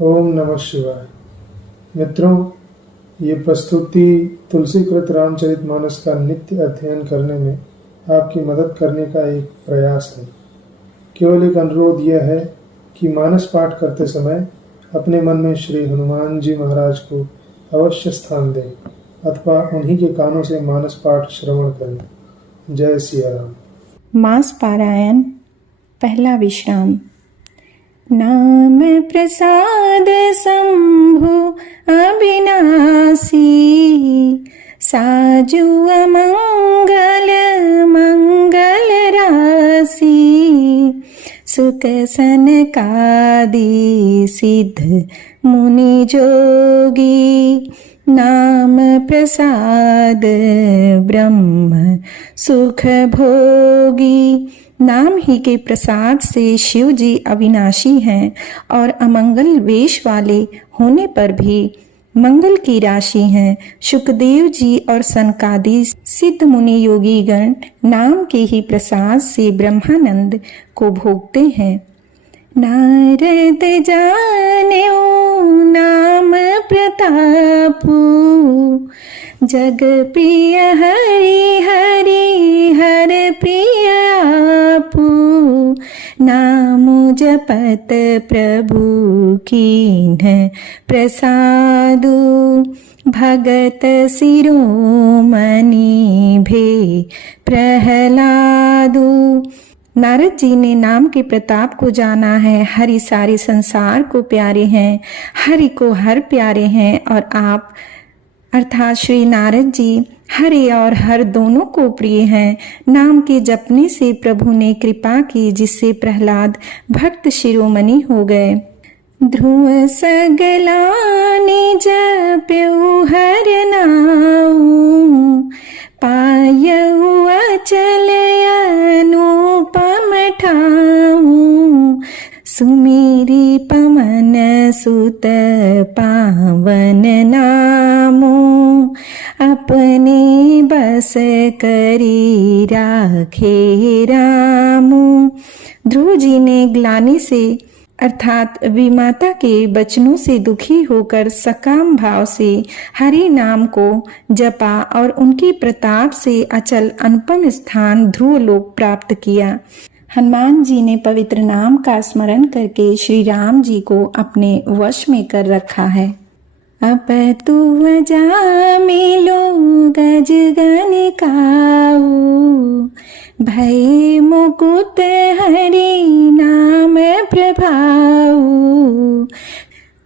ओम नमः शिवाय। मित्रों, ये प्रस्तुति तुलसीकृत रामचरितमानस का नित्य अध्ययन करने में आपकी मदद करने का एक प्रयास है। केवल एक अनुरोध यह है कि मानस पाठ करते समय अपने मन में श्री हनुमान जी महाराज को अवश्य स्थान दें अथवा उन्हीं के कानों से मानस पाठ श्रवण करें। जय सिया राम। मास पारायण पहला विश्राम। नाम प्रसाद शंभु अविनाशी, साजु अमंगल मंगल राशि, सुख सनकादि सिद्ध मुनि जोगी, नाम प्रसाद ब्रह्म सुख भोगी। नाम ही के प्रसाद से शिव जी अविनाशी हैं और अमंगल वेश वाले होने पर भी मंगल की राशि हैं। शुकदेव जी और सनकादि सिद्ध मुनि योगी गण नाम के ही प्रसाद से ब्रह्मानंद को भोगते हैं। नारद जानेऊ नाम प्रतापू, जग प्रिय हरि हरि हर प्रिय आपू, नाम जपत प्रभु कीन्ह प्रसादु, भगत शिरोमणि भे प्रहलादु। नारद जी ने नाम के प्रताप को जाना है। हरि सारे संसार को प्यारे हैं, हरि को हर प्यारे हैं और आप अर्थात श्री नारद जी हरि और हर दोनों को प्रिय हैं। नाम के जपने से प्रभु ने कृपा की, जिससे प्रहलाद भक्त शिरोमणि हो गए। ध्रुव सगलाने जप्यु हर नाऊ, पायउ अचल अनुपम ठाऊ, सुमेरी पवन सुत पावन नामो, अपने बस करी राखे रामो। ध्रुव जी ने ग्लानि से अर्थात विमाता के वचनों से दुखी होकर सकाम भाव से हरि नाम को जपा और उनकी प्रताप से अचल अनुपम स्थान ध्रुव लोक प्राप्त किया। हनुमान जी ने पवित्र नाम का स्मरण करके श्री राम जी को अपने वश में कर रखा है। अब तू जा मिलो गज गन काऊ, भय मुकुट हरि नाम प्रभाऊ,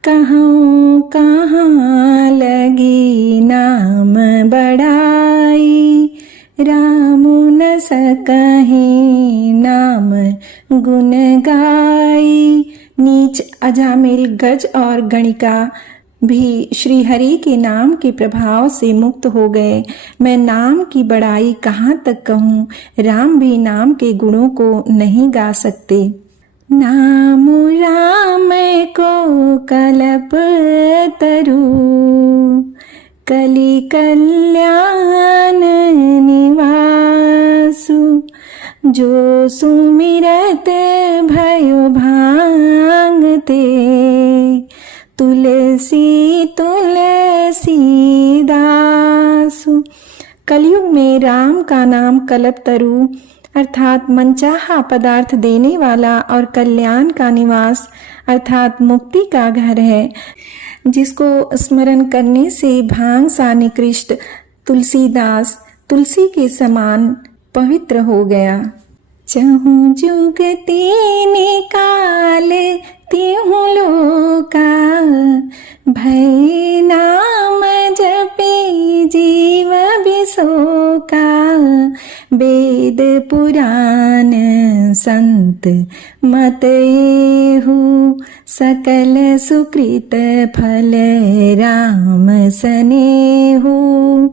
कहाँ कहाँ लगी नाम बढ़ाई, राम न सकहि नाम गुण गाई। नीच अजामिल गज और गणिका भी श्री हरि के नाम के प्रभाव से मुक्त हो गए। मैं नाम की बड़ाई कहाँ तक कहूँ, राम भी नाम के गुणों को नहीं गा सकते। नाम राम को कल्प तरु, कलि कल्याण निवासु, जो सुमिरत भयो भांगते, तुलसी तुलसी दासु। कलयुग में राम का नाम कल्प तरु अर्थात मनचाहा पदार्थ देने वाला और कल्याण का निवास अर्थात मुक्ति का घर है, जिसको स्मरण करने से भांग सा निकृष्ट तुलसीदास तुलसी के समान पवित्र हो गया। चहु जुग तीन काल तिहु लोका, भय नाम जपे जीव विशोका, वेद पुराण संत मत एहु, सकल सुकृत फल राम सनेहु।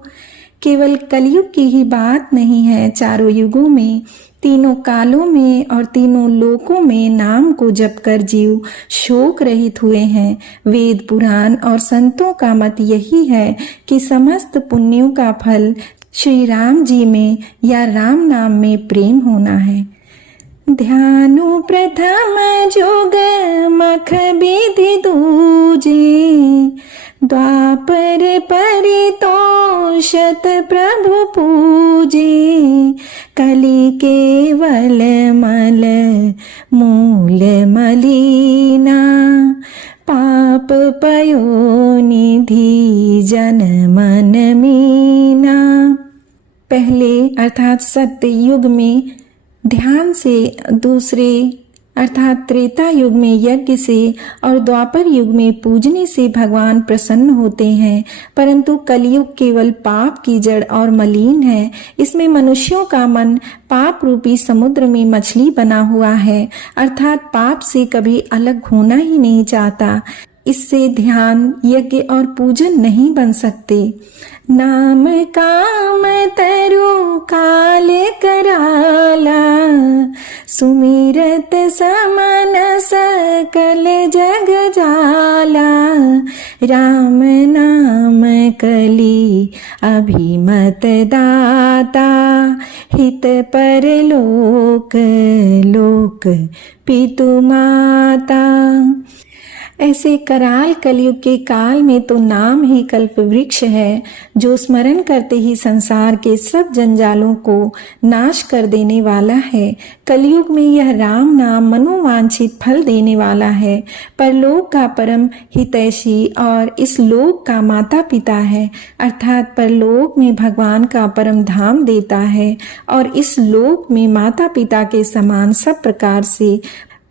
केवल कलयुग की ही बात नहीं है, चारों युगों में, तीनों कालों में और तीनों लोकों में नाम को जप कर जीव शोक रहित हुए हैं। वेद पुराण और संतों का मत यही है कि समस्त पुण्यों का फल श्री राम जी में या राम नाम में प्रेम होना है। ध्यानु प्रथम जुग मख विधि दूजे, द्वापर परितोषत प्रभु पूजे, कलि केवल मल मूल मलिना, पाप पयो निधि जन मन मीना। पहले अर्थात सत्य युग में ध्यान से, दूसरे अर्थात त्रेता युग में यज्ञ से और द्वापर युग में पूजने से भगवान प्रसन्न होते हैं। परंतु कलयुग केवल पाप की जड़ और मलिन है। इसमें मनुष्यों का मन पाप रूपी समुद्र में मछली बना हुआ है, अर्थात पाप से कभी अलग होना ही नहीं चाहता। इससे ध्यान, यज्ञ और पूजन नहीं बन सकते। नाम काम तरु काल कराला, सुमिरत समन सकल जग जाला, राम नाम कली अभिमत दाता, हित परलोक लोक पितु माता। ऐसे कराल कलयुग के काल में तो नाम ही कल्प वृक्ष है, जो स्मरण करते ही संसार के सब जंजालों को नाश कर देने वाला है। कलयुग में यह राम नाम मनोवांछित फल देने वाला है, परलोक का परम हितैषी और इस लोक का माता पिता है, अर्थात परलोक में भगवान का परम धाम देता है और इस लोक में माता पिता के समान सब प्रकार से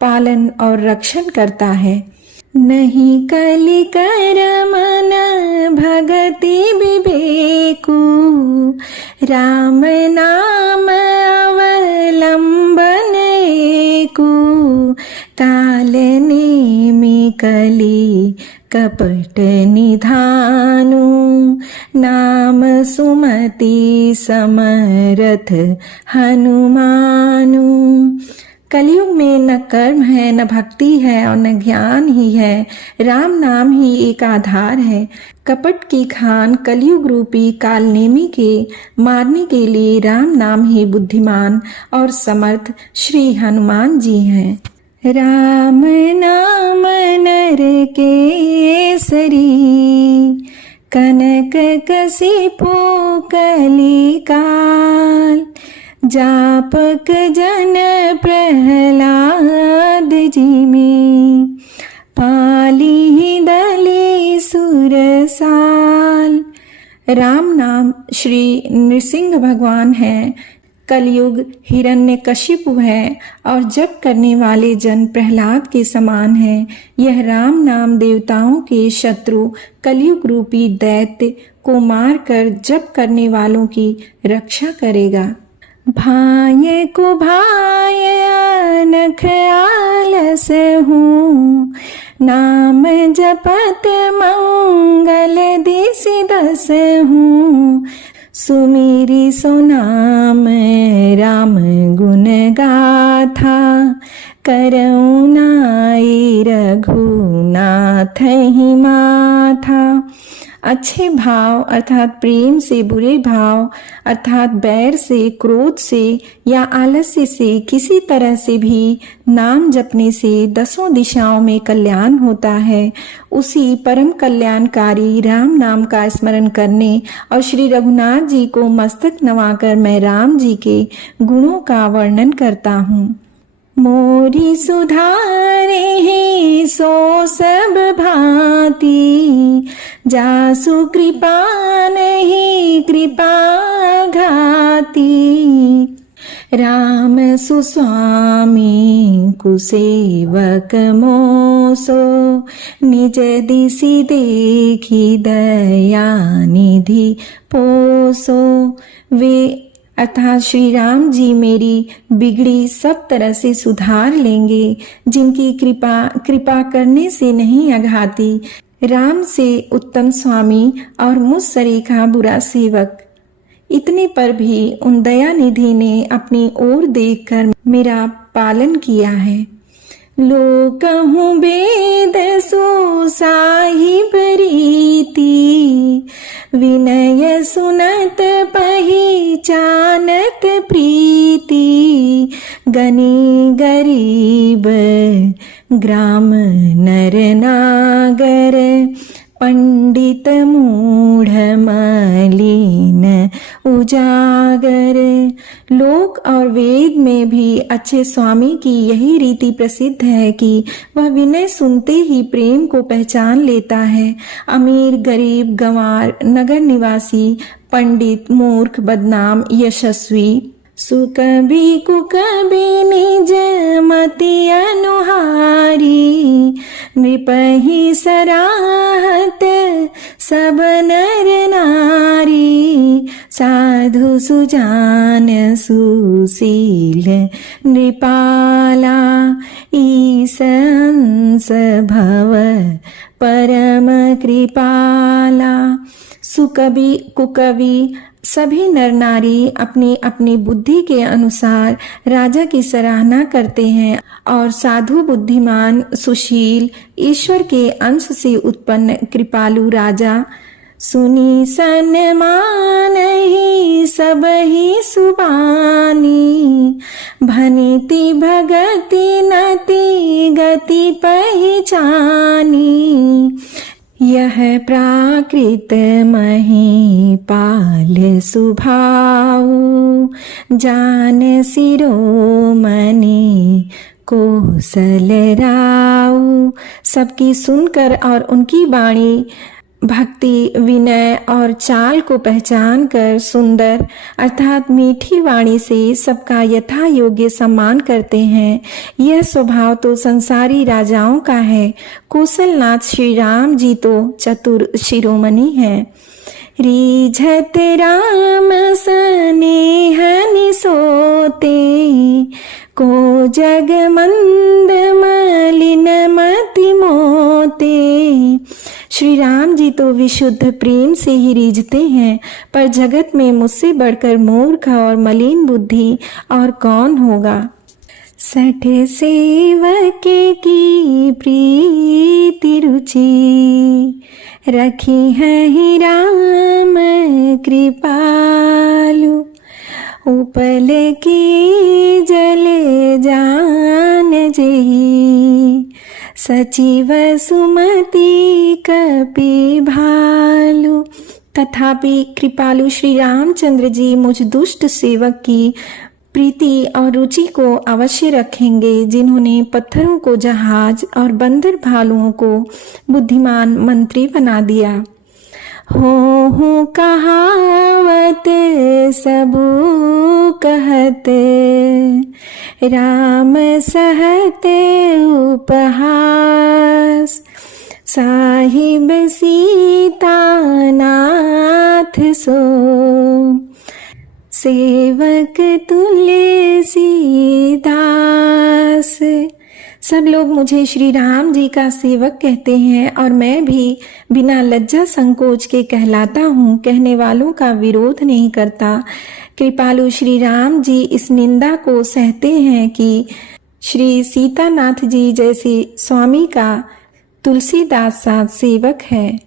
पालन और रक्षण करता है। नहीं कलि कर मन भगति विवेकु, राम नाम अवलंबन एकु, काल नेमि कलि कपट निधानु, नाम सुमति समरथ हनुमानु। कलयुग में न कर्म है, न भक्ति है और न ज्ञान ही है। राम नाम ही एक आधार है। कपट की खान कलयुग रूपी कालनेमी के मारने के लिए राम नाम ही बुद्धिमान और समर्थ श्री हनुमान जी हैं। राम नाम नर केसरी, कनक कसिपु कलिकाल, जापक जन प्रहलाद जी में, पाली दली सुरसाल। राम नाम श्री नृसिंह भगवान है, कलयुग हिरण्यकशिपु है और जप करने वाले जन प्रहलाद के समान है। यह राम नाम देवताओं के शत्रु कलयुग रूपी दैत्य को मारकर जप करने वालों की रक्षा करेगा। भाय को भाय अनख आलस हूँ, नाम जपत मंगल दिसि दस हूँ, सुमिरि सो नाम राम गुण गाथा, करऊ नाई रघुनाथ ही माथा। अच्छे भाव अर्थात प्रेम से, बुरे भाव अर्थात बैर से, क्रोध से या आलस्य से किसी तरह से भी नाम जपने से 10 दिशाओं में कल्याण होता है। उसी परम कल्याणकारी राम नाम का स्मरण करने और श्री रघुनाथ जी को मस्तक नवाकर मैं राम जी के गुणों का वर्णन करता हूँ। मोरी सुधारे ही सो सब भांति, जासु कृपा नहीं कृपा घाती, राम सुस्वामी कुसेवक मोसो, निज दिसि देखी दया निधि पोसो। वे अर्थात श्री राम जी मेरी बिगड़ी सब तरह से सुधार लेंगे, जिनकी कृपा करने से नहीं अघाती। राम से उत्तम स्वामी और मुझ सरीखा बुरा सेवक। इतने पर भी उन दया निधि ने अपनी ओर देखकर मेरा पालन किया है। लो कहूँ वेद सो साहिब रीति, विनय सुनत पहिचानत प्रीति, गनी गरीब ग्राम नर नागर, पंडित मूढ़ मलिन उजागर। लोक और वेद में भी अच्छे स्वामी की यही रीति प्रसिद्ध है कि वह विनय सुनते ही प्रेम को पहचान लेता है। अमीर गरीब गंवार नगर निवासी, पंडित मूर्ख बदनाम यशस्वी, सुकबी कुकबी निज मति अनुहारी, नृपहि सराहत सब नर नारी। साधु सुजान सुशील नृपाला, ईश अंश भव परम कृपाला। सुकवि कुकवि सभी नर नारी अपनी अपनी बुद्धि के अनुसार राजा की सराहना करते हैं और साधु बुद्धिमान सुशील ईश्वर के अंश से उत्पन्न कृपालु राजा सुनी सन्मान ही सब ही सुबानी, भनिति भगति नति गति पहचानी। यह प्राकृत महीपाल सुभाऊ, जान शिरोमणि कौशल राऊ। सबकी सुनकर और उनकी वाणी भक्ति विनय और चाल को पहचान कर सुंदर अर्थात मीठी वाणी से सबका यथा योग्य सम्मान करते हैं। यह स्वभाव तो संसारी राजाओं का है। कौशलनाथ श्री राम जी तो चतुर शिरोमणि हैं। रीझत राम स्नेह निसोते, को जग मंद मलिन मति मोते। श्री राम जी तो विशुद्ध प्रेम से ही रीझते हैं, पर जगत में मुझसे बढ़कर मूर्ख और मलिन बुद्धि और कौन होगा। सठ सेवक की प्रीति रुचि, रखी है ही राम कृपालु। उपल की जल जान जेहि, सचिव सुमति कपि भालु। तथापि कृपालु श्री रामचंद्र जी मुझ दुष्ट सेवक की प्रीति और रुचि को अवश्य रखेंगे, जिन्होंने पत्थरों को जहाज और बंदर भालुओं को बुद्धिमान मंत्री बना दिया। हो कहावत सबू कहत, राम सहत उपहास। साहिब सीता नाथ सो, सेवक तुलसीदास। सब लोग मुझे श्री राम जी का सेवक कहते हैं और मैं भी बिना लज्जा संकोच के कहलाता हूँ, कहने वालों का विरोध नहीं करता। कृपालु श्री राम जी इस निंदा को सहते हैं कि श्री सीतानाथ जी जैसे स्वामी का तुलसीदास साथ सेवक है।